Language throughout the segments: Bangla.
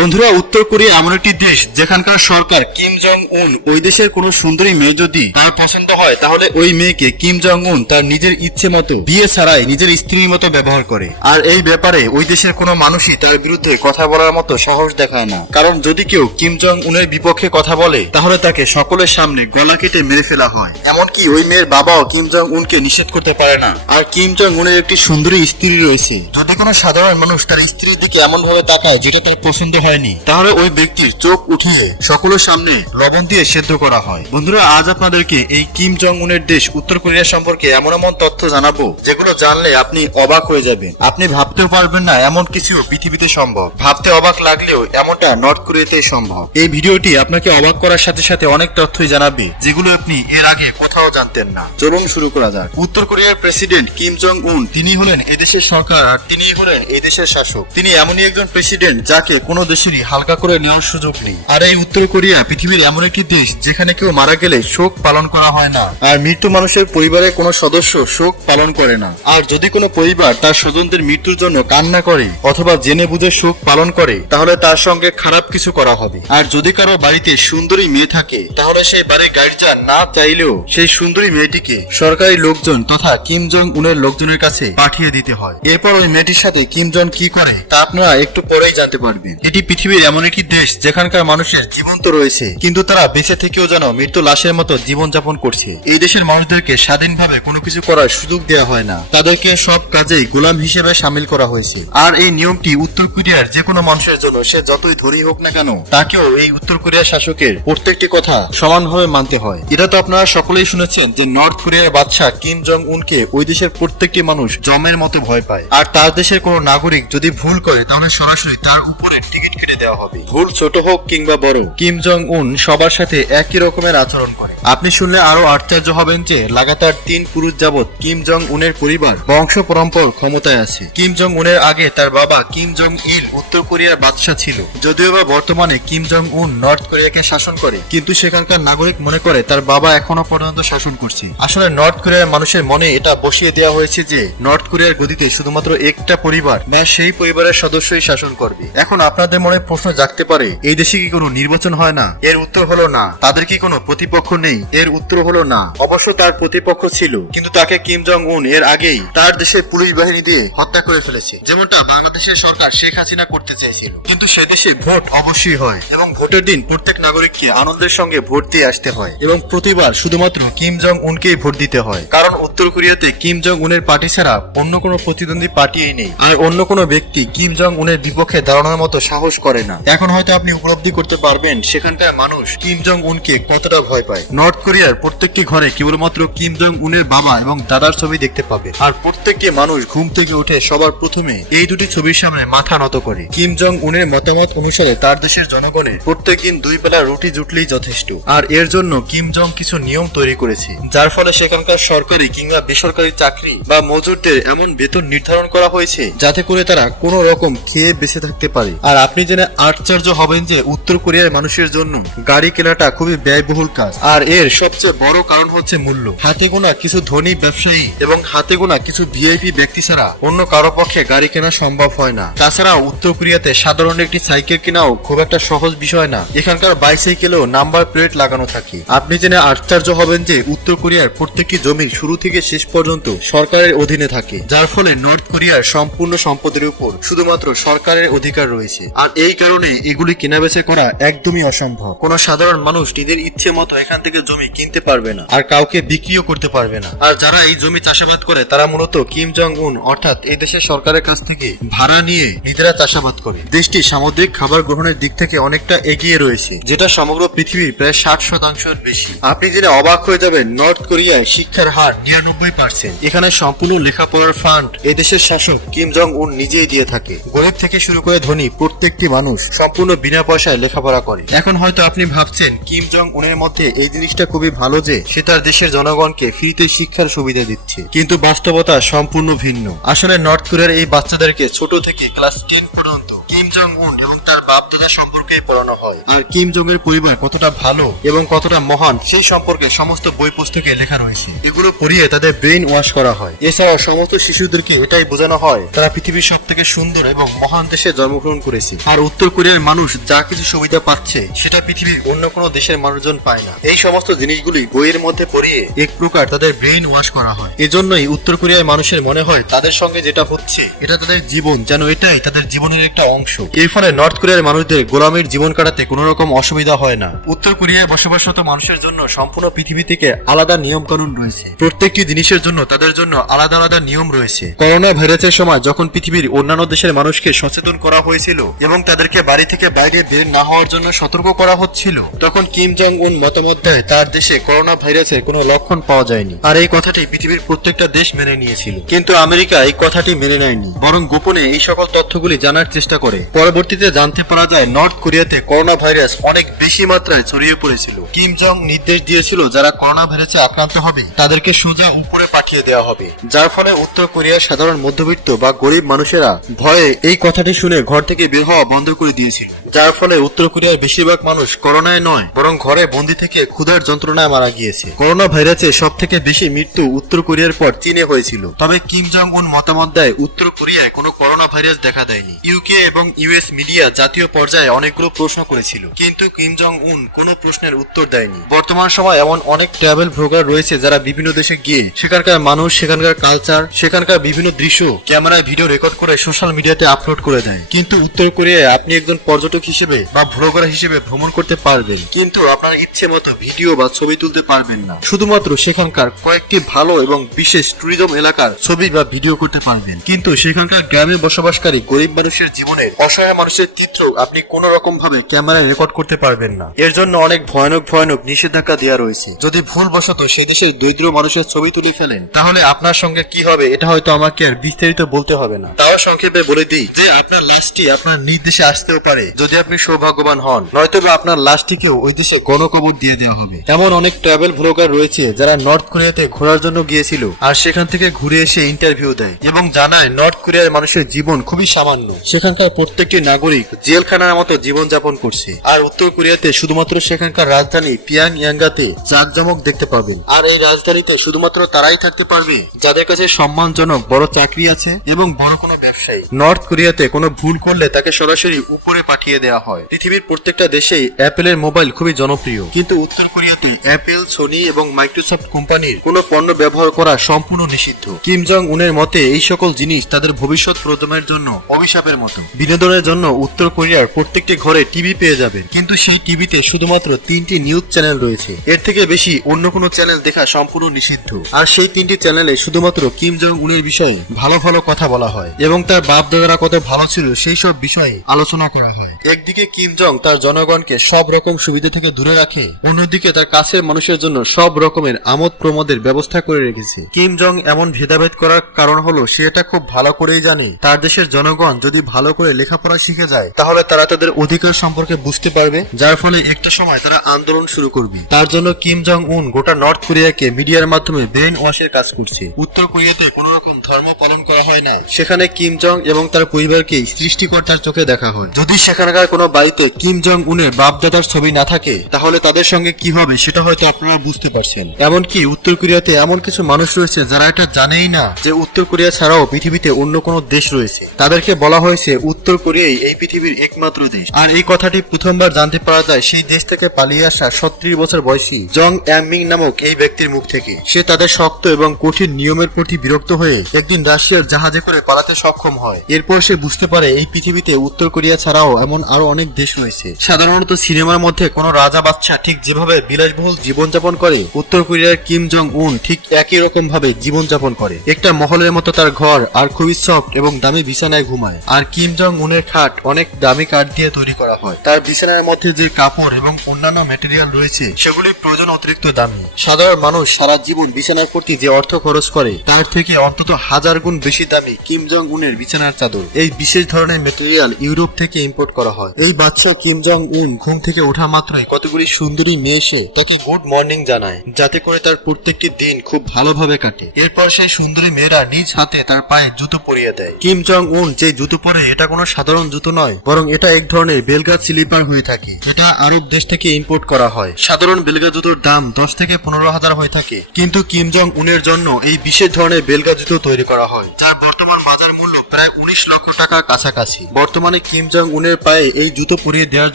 বন্ধুরা, উত্তর কোরিয়া এমন একটি দেশ যেখানকার সরকার কিম জং উন ওই দেশের কোনো সুন্দরী মেয়ে যদি তার পছন্দ হয় তাহলে ওই মেয়েকে কিম জং উন তার নিজের ইচ্ছে মতো বিয়ে ছাড়াই নিজের স্ত্রীর মতো ব্যবহার করে। আর এই ব্যাপারে ওই দেশের কোনো মানুষই তার বিরুদ্ধে কথা বলার মতো সাহস দেখায় না, কারণ যদি কেউ কিম জং উনের বিপক্ষে কথা বলে তাহলে তাকে সকলের সামনে গলা কেটে মেরে ফেলা হয়। এমনকি ওই মেয়ের বাবাও কিম জং উনকে নিষেধ করতে পারে না। আর কিম জং উনের একটি সুন্দরী স্ত্রী রয়েছে। যদি কোনো সাধারণ মানুষ তার স্ত্রীর দিকে এমন ভাবে তাকায় যেটা তার পছন্দ হয়নি, তাহলে ওই ব্যক্তির চোখ উঠিয়ে সকলের সামনে লবণ দিয়ে সেদ্ধ করা হয়। বন্ধুরা, আজ আপনাদেরকে এই কিম জং উনের দেশ উত্তর কোরিয়া সম্পর্কে এমন এমন তথ্য জানাবো যেগুলো জানলে আপনি অবাক হয়ে যাবেন। আপনি ভাবতেও পারবেন না এমন কিছু পৃথিবীতে সম্ভব। ভাবতে অবাক লাগলেও এমনটা নর্থ কোরিয়াতেই সম্ভব। এই ভিডিওটি আপনাকে অবাক করার সাথে সাথে অনেক তথ্যই জানাবে যেগুলো আপনি এর আগে কোথাও জানতেন না। চলুন শুরু করা যাক। উত্তর কোরিয়ার প্রেসিডেন্ট কিম জং উন তিনি হলেন এদেশের সরকার আর তিনি হলেন এই দেশের শাসক। তিনি এমনই একজন প্রেসিডেন্ট যাকে কোনো দেশেরই হালকা করে নেওয়ার সুযোগ নেই। আর এই উত্তর কোরিয়া পৃথিবীর এমন একটি দেশ যেখানে কেউ মারা গেলে শোক পালন করা হয় না, আর মৃত্যু মানুষের পরিবারের কোনো সদস্য শোক পালন করে না। আর যদি কোনো পরিবার তার স্বজনদের মৃত্যুর জন্য কান্না করে অথবা জেনে বুঝে শোক পালন করে তাহলে তার সঙ্গে খারাপ কিছু করা হবে। আর যদি কারো বাড়িতে সুন্দরী মেয়ে থাকে তাহলে সেই বাড়ির গার্জিয়ান না চাইলেও সেই সুন্দরী মেয়েটিকে সরকারি লোকজন তথা কিম জং উনের লোকজনের কাছে পাঠিয়ে দিতে হয়। এরপর ওই মেয়েটির সাথে কিম জং কি করে তা আপনারা একটু পরেই জানতে পারবেন। এটি পৃথিবীর এমন একটি দেশ যেখানকার মানুষের জীবন তো রয়েছে, কিন্তু তারা বেঁচে থেকেও যেন মৃত্যু লাশের মতো জীবন যাপন করছে। এই দেশের মানুষদেরকে স্বাধীনভাবে কোনো কিছু করার সুযোগ দেওয়া হয় না, তাদেরকে সব কাজেই গোলাম হিসেবে সামিল করা হয়েছে। আর এই নিয়মটি উত্তর কোরিয়ার যে কোনো মানুষের জন্য, সে যতই ধনী হোক না কেন, তাকেও এই উত্তর কোরিয়ার শাসকের প্রত্যেকটি কথা সমানভাবে মানতে হয়। এটা তো আপনারা সকলেই শুনেছেন যে নর্থ কোরিয়ার বাদশা কিম জং উনকে ওই দেশের প্রত্যেকটি মানুষ জমের মতো ভয় পায়। আর তার দেশের কোনো নাগরিক যদি ভুল করে তাহলে সরাসরি তার উপরে টিকিট কেটে দেওয়া হবে। ভুল ছোট হোক কিংবা বড়, কিম জং উন সবার সাথে একই রকমের আচরণ করে। আপনি শুনলে আরো আশ্চর্য হবেন যে লাগাতার 3 পুরুষ যাবৎ কিম জং উনের পরিবার বংশ পরম্পর ক্ষমতায় আছে। কিম জং উনের আগে তার বাবা কিম জং ইল উত্তর কোরিয়ার বাদশা ছিল। যদিও বা বর্তমানে কিম জং উন নর্থ কোরিয়াকে শাসন করে, কিন্তু সেখানকার নাগরিক মনে করে তার বাবা এখনো পর্যন্ত শাসন করছে। আসলে নর্থ কোরিয়ার মানুষের মনে এটা বসিয়ে দেওয়া হয়েছে যে নর্থ কোরিয়ার গদিতে শুধুমাত্র একটা পরিবার বা সেই পরিবারের সদস্যই শাসন করবে। এখন আপনাদের মনে প্রশ্ন জাগতে পারে, এই দেশে কি কোনো নির্বাচন হয় না? এর উত্তর হলো না। তাদের কি কোনো প্রতিপক্ষ নেই? এর উত্তর হলো না। অবশ্য তার প্রতিপক্ষ ছিল, কিন্তু তাকে কিম জং উন এর আগেই তার দেশের পুলিশ বাহিনী দিয়ে হত্যা করে ফেলেছে, যেমনটা বাংলাদেশের সরকার শেখ হাসিনা করতে চাইছিল। কিন্তু সে দেশে ভোট অবশ্যই হয় এবং ভোটের দিন প্রত্যেক নাগরিককে আনন্দের সঙ্গে ভোট দিয়ে আসতে হয় এবং প্রতিবার শুধুমাত্র কিম জং উনকেই ভোট দিতে হয়, কারণ উত্তর কোরিয়াতে কিম জং উনের পার্টি ছাড়া অন্য কোনো প্রতিদ্বন্দ্বী পার্টিই নেই। আর অন্য কোনো ব্যক্তি কিম জং উনের বিপক্ষে দাঁড়ানোর মতো সাহস করে না। এখন হয়তো আপনি উপলব্ধি করতে পারবেন সেখানকার মানুষ কিম জং উনকে কতটা ভয় পায়। নর্থ কোরিয়ার প্রত্যেকটি ঘরে কেবলমাত্র কিম জং উনের বাবা এবং দাদার ছবি দেখতে পাবে, আর প্রত্যেকটি মানুষ ঘুম থেকে উঠে সবার প্রথমে এই দুটি ছবির সামনে মাথা নত করে। কিম জং উনের মতামত অনুসারে তার দেশের জনগণের প্রত্যেকদিন 2 বেলা রুটি জুটলেই যথেষ্ট। আর এর জন্য কিম জং কিছু নিয়ম তৈরি করেছে, যার ফলে সেখানকার সরকারি কিংবা বেসরকারি চাকরি বা মজুরদের এমন বেতন নির্ধারণ করা হয়েছে যাতে করে তারা কোনো রকম খেয়ে বেঁচে থাকতে পারে। আর আপনি জেনে আশ্চর্য হবেন যে উত্তর কোরিয়ার মানুষের জন্য গাড়ি কেনাটা খুবই ব্যয়বহুল কাজ। আর এর সবচেয়ে বড় কারণ হচ্ছে মূল্য। হাতে গোনা কিছু ধনী ব্যবসায়ী এবং হাতে গোনা কিছু ভিআইপি ব্যক্তি ছাড়া অন্য কারো পক্ষে গাড়ি কেনা সম্ভব হয় না। তাছাড়া উত্তর কোরিয়াতে সাধারণ একটি সাইকেল কেনাও খুব একটা সহজ বিষয় না। এখানকার বাইসাইকেলেও নাম্বার প্লেট লাগানো থাকে। আপনি জেনে আশ্চর্য হবেন যে উত্তর কোরিয়ার প্রত্যেকটি জমি শুরু থেকে শেষ পর্যন্ত সরকারের অধীনে থাকে, যার ফলে নর্থ কোরিয়ার সম্পূর্ণ সম্পদের উপর শুধুমাত্র সরকারের অধিকার রয়েছে। আর এই কারণে এগুলি কেনাবেচা করা একদমই অসম্ভব। কোন সাধারণ মানুষ নিজের ইচ্ছে মতো এখান থেকে জমি কিনতে পারবে না আর কাউকে বিক্রিও করতে পারবে না। আর যারা এই জমি চাষাবাদ করে তারা মূলত কিম জং উন অর্থাৎ এই দেশের সরকারের কাছ থেকে ভাড়া নিয়ে নিজেরা চাষাবাদ করে। দেশটি সামুদ্রিক খাবার গ্রহণের দিক থেকে অনেকটা এগিয়ে রয়েছে, যেটা সমগ্র পৃথিবীর প্রায় 60% বেশি। আপনি জেনে অবাক হয়ে যাবেন নর্থ কোরিয়ায় শিক্ষার হার 99%। এখানে সম্পূর্ণ লেখাপড়ার ফান্ড এই দেশের শাসক কিম জং উন নিজেই দিয়ে থাকে। গরিব থেকে শুরু করে ধনী প্রত্যেকটি মানুষ সম্পূর্ণ বিনা পয়সায় লেখাপড়া করে। এখন হয়তো আপনি ভাবছেন কিম জং উনের মধ্যে এই জিনিসটা খুবই ভালো যে সে তার দেশের জনগণকে ফ্রিতে শিক্ষার সুবিধা দিচ্ছে, কিন্তু বাস্তবতা সম্পূর্ণ ভিন্ন। আসলে নর্থ কোরিয়ার এই বাচ্চাদেরকে ছোট থেকে ক্লাস 10 পর্যন্ত কিম জং উন এবং তার বাপ দাদা সম্পর্কে সম্পর্কেই পড়ানো হয়। আর কিম জং এর পরিবার কতটা ভালো এবং কতটা মহান সেই সম্পর্কে সমস্ত বই পুস্তকে লেখা রয়েছে। এগুলো পড়িয়ে তাদের ব্রেইন ওয়াশ করা হয়। এছাড়াও সমস্ত শিশুদেরকে এটাই বোঝানো হয় তারা পৃথিবীর সব থেকে সুন্দর এবং মহান দেশে জন্মগ্রহণ করেছে। আর উত্তর কোরিয়ার মানুষ যা কিছু সুবিধা পাচ্ছে সেটা পৃথিবীর অন্য কোনো দেশের মানুষজন পায় না। এই সমস্ত জিনিসগুলি বইয়ের মধ্যে পড়িয়ে এক প্রকার তাদের ব্রেইন ওয়াশ করা হয়। এজন্যই উত্তর কোরিয়ার মানুষের মনে হয় তাদের সঙ্গে যেটা হচ্ছে এটা তাদের জীবন, যেন এটাই তাদের জীবনের একটা অংশ। এর ফলে নর্থ কোরিয়ার মানুষদের গোলামীর জীবন কাটাতে কোনো রকম অসুবিধা হয় না। উত্তর কোরিয়ায় বসবাসরত মানুষের জন্য সম্পূর্ণ পৃথিবী থেকে আলাদা নিয়ম কানুন রয়েছে। প্রত্যেকটি জিনিসের জন্য তাদের জন্য আলাদা আলাদা নিয়ম রয়েছে। করোনা ভাইরাসের সময় যখন পৃথিবীর অন্যান্য দেশের মানুষকে সচেতন করা হয়েছিল এবং তাদেরকে বাড়ি থেকে বাইরে বের না হওয়ার জন্য সতর্ক করা হচ্ছিল, তখন কিম জং উন মতামত দেয় তার দেশে করোনা ভাইরাসের কোনো লক্ষণ পাওয়া যায়নি। আর এই কথাটি পৃথিবীর প্রত্যেকটা দেশ মেনে নিয়েছিল। কিন্তু আমেরিকা এই কথাটি মেনে নেয়নি, বরং গোপনে এই সকল তথ্যগুলি জানার চেষ্টা করে। পরবর্তীতে জানতে পারা যায় নর্থ কোরিয়াতে করোনা ভাইরাস অনেক বেশি মাত্রায় ছড়িয়ে পড়েছিল। কিম জং নির্দেশ দিয়েছিল যারা করোনা ভাইরাসে আক্রান্ত হবে তাদেরকে সোজা উপরে পাঠিয়ে দেওয়া হবে, যার ফলে উত্তর কোরিয়ার সাধারণ মধ্যবিত্ত বা গরিব মানুষেরা ভয়ে এই কথাটি শুনে ঘর থেকে বের হওয়া বন্ধ করে দিয়েছিল। যার ফলে উত্তর কোরিয়ার বেশিরভাগ মানুষ করোনায় নয় বরং ঘরে বন্দি থেকে ক্ষুধার যন্ত্রণায় মারা গিয়েছে। করোনা ভাইরাসে সব থেকে বেশি মৃত্যু উত্তর কোরিয়ার পর চীনে হয়েছিল। তবে কিম জং উন মতামত দেয় উত্তর কোরিয়ায় কোনো করোনা ভাইরাস দেখা দেয়নি। ইউকে এবং ইউএস মিডিয়া জাতীয় পর্যায়ে অনেকগুলো প্রশ্ন করেছিল, কিন্তু কিম জং উন কোনো প্রশ্নের উত্তর দেয়নি। বর্তমান সময় এমন অনেক ট্রাভেল ব্লগার রয়েছে যারা বিভিন্ন দেশে গিয়ে সেখানকার মানুষ, সেখানকার কালচার, সেখানকার বিভিন্ন দৃশ্য ক্যামেরায় ভিডিও রেকর্ড করে সোশ্যাল মিডিয়াতে আপলোড করে দেয়। কিন্তু উত্তর কোরিয়ায় আপনি একজন পর্যটক হিসেবে বা ব্লগার হিসেবে ভ্রমণ করতে পারবেন, কিন্তু আপনার ইচ্ছে মতো ভিডিও বা ছবি তুলতে পারবেন না। শুধুমাত্র সেখানকার কয়েকটি ভালো এবং বিশেষ ট্যুরিজম এলাকার ছবি বা ভিডিও করতে পারবেন। কিন্তু সেখানকার গ্রামে বসবাসকারী গরিব মানুষের জীবনের, অসহায় মানুষের চিত্র আপনি কোন রকম ভাবে ক্যামেরায় রেকর্ড করতে পারবেন না। এর জন্য অনেক ভয়ানক ভয়ানক নিষেধাজ্ঞা দেওয়া রয়েছে। যদি ভুলবশত সেই দেশের দরিদ্র মানুষের ছবি তুলে ফেলেন তাহলে আপনার সঙ্গে কি হবে এটা হয়তো আমাকে আর বিস্তারিত বলতে হবে না। তাও সংক্ষেপে বলে দিই যে আপনার লাশটি আপনার নিজ দেশে আসতেও পারে যদি আপনি সৌভাগ্যবান হন, নয়তো আপনার লাশটিকেও ওই দেশে গণকবর দিয়ে দেওয়া হবে। এমন অনেক ট্রাভেল ব্লগার রয়েছে যারা নর্থ কোরিয়াতে ঘোরার জন্য গিয়েছিল আর সেখান থেকে ঘুরে এসে ইন্টারভিউ দেয় এবং জানায় নর্থ কোরিয়ার মানুষের জীবন খুবই সামান্য। সেখানকার প্রত্যেকটি নাগরিক জেলখানার মতো জীবন যাপন করছে। আর উত্তর কোরিয়াতে শুধুমাত্র সেখানকার রাজধানী পিয়াং ইয়াঙ্গাতে জাঁকজমক দেখতে পাবেন। আর এই রাজধানীতে শুধুমাত্র তারাই থাকতে পারবে যাদের কাছে সম্মানজনক বড় চাকরি আছে এবং বড় কোনো ব্যবসায়ী। নর্থ কোরিয়াতে কোনো ভুল করলে তাকে সরাসরি উপরে পাঠিয়ে দেওয়া হয়। পৃথিবীর প্রত্যেকটা দেশেই অ্যাপেলের মোবাইল খুবই জনপ্রিয়, কিন্তু উত্তর কোরিয়াতে অ্যাপেল, সোনি এবং মাইক্রোসফট কোম্পানির কোনো পণ্য ব্যবহার করা সম্পূর্ণ নিষিদ্ধ। কিম জং উনের মতে এই সকল জিনিস তাদের ভবিষ্যৎ প্রজন্মের জন্য অভিশাপের মতো। বিনোদনের জন্য উত্তর কোরিয়ার প্রত্যেকটি ঘরে টিভি পেয়ে যাবেন, কিন্তু সেই টিভিতে শুধুমাত্র 3টি নিউজ চ্যানেল রয়েছে। এর থেকে বেশি অন্য কোনো চ্যানেল দেখা সম্পূর্ণ নিষিদ্ধ। আর সেই 3টি চ্যানেলে শুধুমাত্র কিম জং উনের বিষয়ে ভালো ভালো কথা বলা হয় এবং তার বাপ দাদারা কত ভালো ছিল সেই সব বিষয়ে আলোচনা করা হয়। একদিকে কিম জং তার জনগণকে সব রকম সুবিধা থেকে দূরে রাখে, অন্যদিকে তার কাছের মানুষের জন্য সব রকমের আমোদ প্রমোদের ব্যবস্থা করে রেখেছে। কিম জং এমন ভেদাভেদ করার কারণ হলো সে এটা খুব ভালো করেই জানে তার দেশের জনগণ যদি ভালো করে লেখাপড়া শিখে যায় তাহলে তারা তাদের অধিকার সম্পর্কে বুঝতে পারবে, যার ফলে একটা সময় তারা আন্দোলন শুরু করবে। তার জন্য কিম জং উন গোটা নর্থ কোরিয়াকে মিডিয়ার মাধ্যমে ব্রেন ওয়াশের কাজ করছে। উত্তর কোরিয়াতে কোন রকম ধর্ম পালন করা হয় না, সেখানে কিম জং এবং তার পরিবারকে সৃষ্টিকর্তার চোখে দেখা হয়। যদি সেখানকার কোনো বাড়িতে কিম জং উনের বাপ দাদার ছবি না থাকে তাহলে তাদের সঙ্গে কি হবে সেটা হয়তো আপনারা বুঝতে পারছেন। এমনকি উত্তর কোরিয়াতে এমন কিছু মানুষ রয়েছে যারা এটা জানেই না যে উত্তর কোরিয়া ছাড়াও পৃথিবীতে অন্য কোনো দেশ রয়েছে। তাদেরকে বলা হয়েছে উত্তর কোরিয়াই এই পৃথিবীর একমাত্র দেশ। আর এই কথাটি প্রথমবার জানতে পারা যায় সেই দেশ থেকে পালিয়ে আসা 37 বছর বয়সী জং অ্যামিং নামক এই ব্যক্তির মুখ থেকে। সে তাদের শক্ত এবং কঠিন নিয়মের প্রতি বিরক্ত হয়ে একদিন রাশিয়ার জাহাজে করে পালাতে সক্ষম হয়। এরপর সে বুঝতে পারে এই পৃথিবীতে উত্তর কোরিয়া ছাড়াও এমন আরো অনেক দেশ রয়েছে। সাধারণত সিনেমার মধ্যে কোনো রাজা বাদশা ঠিক যেভাবে বিলাসবহুল জীবনযাপন করে উত্তর কোরিয়ার কিম জং উন ঠিক একই রকম ভাবে জীবনযাপন করে। একটা মহলের মতো তার ঘর আর খুবই সফট এবং দামি বিছানায় ঘুমায়। আর কিম জং উনের খাট অনেক দামি কাঠ দিয়ে তৈরি করা হয়। তার বিছানার মধ্যে সাথে যে কাপড় এবং অন্যান্য ম্যাটেরিয়াল রয়েছে সেগুলি প্রয়োজন অতিরিক্ত দামি। সাধারণ মানুষ সারা জীবন বিছানার প্রতি যে অর্থ খরচ করে তার থেকে অন্তত 1000 গুণ বেশি দামি কিম জং উনের বিছানার চাদর। এই বিশেষ ধরনের ম্যাটেরিয়াল ইউরোপ থেকে ইম্পোর্ট করা হয়। এই বাদশা কিম জং উন ঘুম থেকে ওঠা মাত্রই কতগুলি সুন্দরী মেয়ে এসে তাকে গুড মর্নিং জানায়, যাতে করে তার প্রত্যেকটি দিন খুব ভালোভাবে কাটে। এরপর সেই সুন্দরী মেয়েরা নিজ হাতে তার পায়ে জুতো পরিয়ে দেয়। কিম জং উন যে জুতো পরে এটা কোনো সাধারণ জুতো নয়, বরং এটা এক ধরনের বেলগা স্লিপার হয়ে থাকে। এটা আরব দেশ থেকে ইম্পোর্ট করা হয়। সাধারণ বেলগা জুতোর দাম 10 থেকে 15,000 হয়ে থাকে, কিন্তু কিম জং উনের জন্য এই বিশেষ ধরনের বেলগা জুতো তৈরি করা হয়, যার বর্তমান বাজার মূল্য প্রায় 19 লক্ষ টাকার কাছাকাছি। বর্তমানে কিম জং উনের পায়ে এই জুতো পরিয়ে দেওয়ার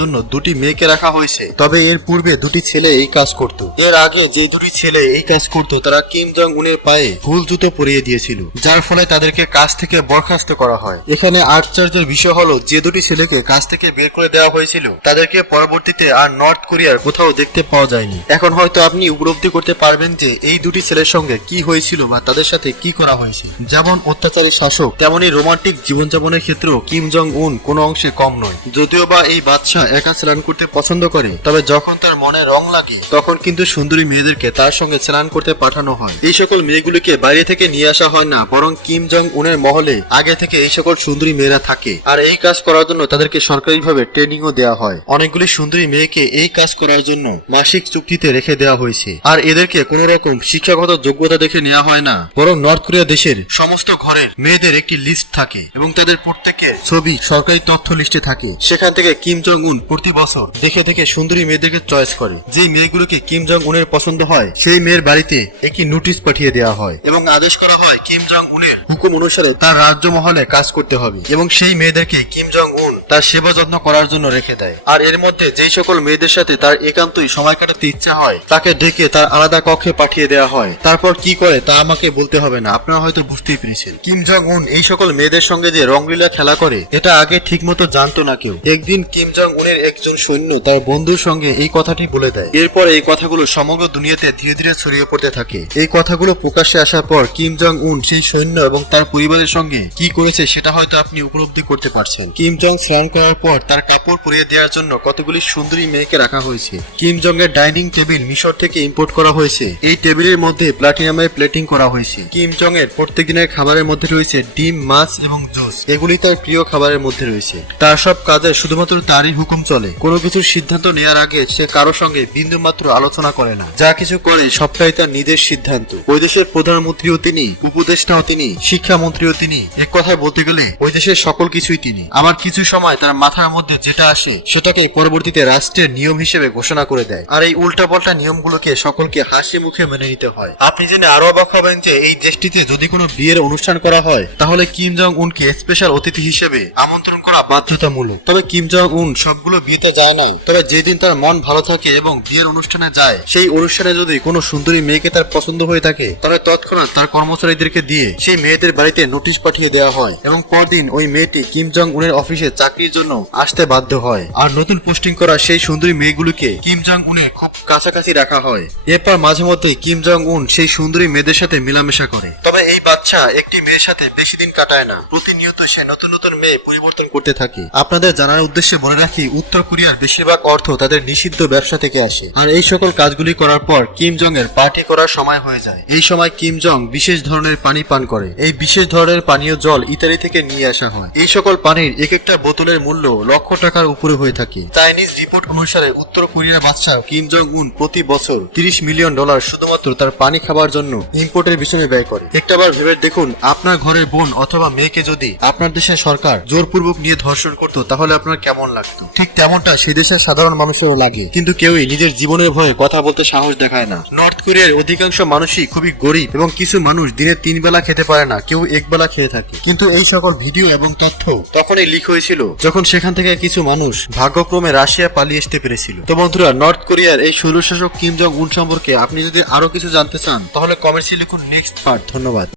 জন্য দুটি মেয়েকে রাখা হয়েছে, তবে এর পূর্বে দুটি ছেলে এই কাজ করত। এর আগে যে দুটি ছেলে এই কাজ করত তারা কিম জং উনের পায়ে ভুল জুতো পরিয়ে দিয়েছিল, যার ফলে তাদেরকে কাজ থেকে বরখাস্ত করা হয়। এখানে আশ্চর্যের বিষয় হলো যে দুটি ছেলেকে কাজ থেকে বের করে দেওয়া হয়েছিল তাদেরকে পরবর্তীতে আর নর্থ কোরিয়ার কোথাও দেখতে পাওয়া যায়নি। এখন হয়তো আপনি উপলব্ধি করতে পারবেন যে এই দুটি ছেলের সঙ্গে কি হয়েছিল বা তাদের সাথে কি করা হয়েছে। যেমন অত্যাচারী শাসক, তেমনি রোমান্টিক জীবনযাপনের ক্ষেত্রেও কিম জং উন কোনো অংশে কম নয়। যদিও বা এই বাদশা একা স্নান করতে পছন্দ করে, তবে যখন তার মনে রং লাগে তখন কিন্তু সুন্দরী মেয়েদেরকে তার সঙ্গে স্নান করতে পাঠানো হয়। এই সকল মেয়েগুলিকে বাইরে থেকে নিয়ে আসা হয় না, বরং কিম জং উনের মহলে আগে থেকে এই সকল সুন্দরী মেয়েরা থাকে, আর এই কাজ করার জন্য তাদেরকে সরকারিভাবে ট্রেনিংও দেওয়া হয়। অনেকগুলি সুন্দরী মেয়েকে এই কাজ করার জন্য মাসিক চুক্তিতে রেখে দেওয়া হয়েছে, আর এদেরকে কোন রকম শিক্ষাগত যোগ্যতা দেখে নেওয়া হয় না, বরং নর্থ কোরিয়া দেশের সমস্ত ঘরের মেয়েদের একটি লিস্ট থাকে এবং তাদের প্রত্যেকের ছবি সরকারি তথ্য লিস্টে থাকে। সেখান থেকে কিম জং উন প্রতি বছর দেখে দেখে সুন্দরী মেয়েদেরকে চয়েস করে। যে মেয়েগুলোকে কিম জং উনের পছন্দ হয় সেই মেয়ের বাড়িতে একটি নোটিশ পাঠিয়ে দেওয়া হয় এবং আদেশ করা হয় কিম জং উনের হুকুম অনুসারে তার রাজ্য মহলে কাজ করতে হবে, এবং সেই মেয়েদেরকে কিম জং উন তার সেবা যত্ন করার জন্য রেখে দেয়। আর এর মধ্যে যেই সকল মেয়েদের সাথে তার একান্তই সময় কাটাতে ইচ্ছা হয় তাকে ডেকে তার আলাদা কক্ষে পাঠিয়ে দেওয়া হয়। তারপর কি করে তা আমাকে বলতে হবে না, আপনারা হয়তো বুঝতেই পেরেছেন। কিম জং উন এই সকল মেয়েদের সঙ্গে যে রংলীলা খেলা করে এটা আগে ঠিক মতো জানতো না কেউ। একদিন কিম জং উনের একজন সৈন্য তার বন্ধুর সঙ্গে এই কথাটি বলে দেয়। এরপর এই কথাগুলো সমগ্র দুনিয়াতে ধীরে ধীরে ছড়িয়ে পড়তে থাকে। এই কথাগুলো প্রকাশ্যে আসার পর কিম জং উন সেই সৈন্য এবং তার পরিবারের সঙ্গে কি করেছে সেটা হয়তো আপনি উপলব্ধি করতে পারছেন। কিম জং স্নান করার পর তার কাপড় পরিয়ে দেওয়ার জন্য কতগুলি সুন্দরী মেয়েকে রাখা হয়েছে। কিম জং এর ডাইনিং টেবিল মিশর থেকে ইম্পোর্ট করা হয়েছে। এই টেবিলের মধ্যে প্লাটিনামের প্লেটিং করা হয়েছে। কিম জং এর প্রত্যেক দিনের খাবারের মধ্যে রয়েছে ডিম, মাছ এবং জুস। এগুলি তার প্রিয় খাবারের মধ্যে রয়েছে। তার সব কাজে শুধুমাত্র তারই হুকুম চলে। কোনো কিছুর সিদ্ধান্ত নেওয়ার আগে সে কারো সঙ্গে বিন্দু মাত্র আলোচনা করে না। যা কিছু করে সবটাই তার নিজের সিদ্ধান্ত। ওই দেশের প্রধানমন্ত্রীও তিনি, উপদেষ্টাও তিনি, শিক্ষামন্ত্রীও তিনি। এক কথায় বলতে গেলে ওই দেশের সকল কিছুই তিনি। আবার কিছু সময় তার মাথার মধ্যে যেটা আসে সেটাকে পরবর্তীতে রাষ্ট্রের নিয়ম হিসেবে ঘোষণা করে দেয়। আর এই উল্টাপাল্টা নিয়মগুলোকে সকলকে হাসি মুখে মেনে নিতে হয়। আপনি জেনে আরো অবাক হবেন যে এই দেশটিতে যদি কোনো বিয়ের অনুষ্ঠান করা হয় তাহলে কিম জং উনকে স্পেশাল অতিথি হিসেবে আমন্ত্রণ করা বাধ্যতামূলক। তবে কিম জং উন সবগুলো বিয়েতে যায় নাই। তবে যেদিন তার মন ভালো থাকে এবং বিয়ের অনুষ্ঠানে যায়, সেই অনুষ্ঠানে যদি কোনো সুন্দরী মেয়েকে তার পছন্দ হয়ে থাকে তাহলে তৎক্ষণাৎ তার কর্মচারীদেরকে দিয়ে সেই মেয়েদের বাড়িতে নোটিশ পাঠিয়ে দেওয়া হয় এবং পরদিন ওই মেয়েটি কিম জং উনের অফিসে চাকরির জন্য আসতে বাধ্য হয়। আর নতুন পোস্টিং করা সেই সুন্দরী মেয়েগুলোকে কিম জং উনের খুব কাছাকাছি রাখা হয়। এরপর মাঝে মধ্যে কিম জং উন সেই সুন্দরী মেয়েদের সাথে মেলামেশা করে। তবে এই বাচ্চা একটি মেয়ের সাথে বেশি দিন কাটায় না। প্রতিনিয়ত সে নতুন নতুন মেয়ে পরিবর্তন করতে থাকে। আপনাদের জানার উদ্দেশ্যে বলে রাখি, উত্তর কোরিয়ার বেশিরভাগ অর্থ তাদের নিষিদ্ধ ব্যবসা থেকে আসে। আর এই সকল কাজগুলি করার পর কিম জং এর পার্টি করার সময় হয়ে যায়। এই সময় কিম জং বিশেষ ধরনের পানি পান করে। এই বিশেষ ধরনের পানীয় জল ইতালি থেকে নিয়ে আসা হয়। এই সকল পানির এক একটা বোতলের মূল্য লক্ষ টাকার উপরে হয়ে থাকে। চাইনিজ রিপোর্ট অনুসারে উত্তর কোরিয়ার বাদশা কিম জং উন প্রতি বছর $30 মিলিয়ন শুধুমাত্র তার পানি খাবার জন্য ইম্পোর্টের পিছনে ব্যয় করে। একটাবার ভেবে দেখুন, আপনার ঘরের বোন অথবা মেয়েকে যদি আপনার দেশের সরকার জোরপূর্বক নিয়ে ধর্ষণ করতো তাহলে আপনার কেমন লাগতো? ঠিক তেমনটা সেই দেশের সাধারণ মানুষেরও লাগে, কিন্তু কেউই নিজের জীবনের ভয়ে কথা বলতে সাহস দেখায় না। নর্থ কোরিয়ার অধিকাংশ মানুষই খুবই গরিব এবং কিছু মানুষ দিনে 3 বেলা খেতে পারে না, কেউ 1 বেলা খেয়ে থাকে। কিন্তু এই সকল ভিডিও এবং তথ্য তখনই লিক হয়েছিল যখন সেখান থেকে কিছু মানুষ ভাগ্যক্রমে রাশিয়া পালিয়ে আসতে পেরেছিল। তো বন্ধুরা, নর্থ কোরিয়ার এই স্বৈরশাসক কিম জং উন সম্পর্কে আপনি যদি আরো কিছু জানতে চান তাহলে কমেন্টসে লিখুন নেক্সট পার্ট। ধন্যবাদ।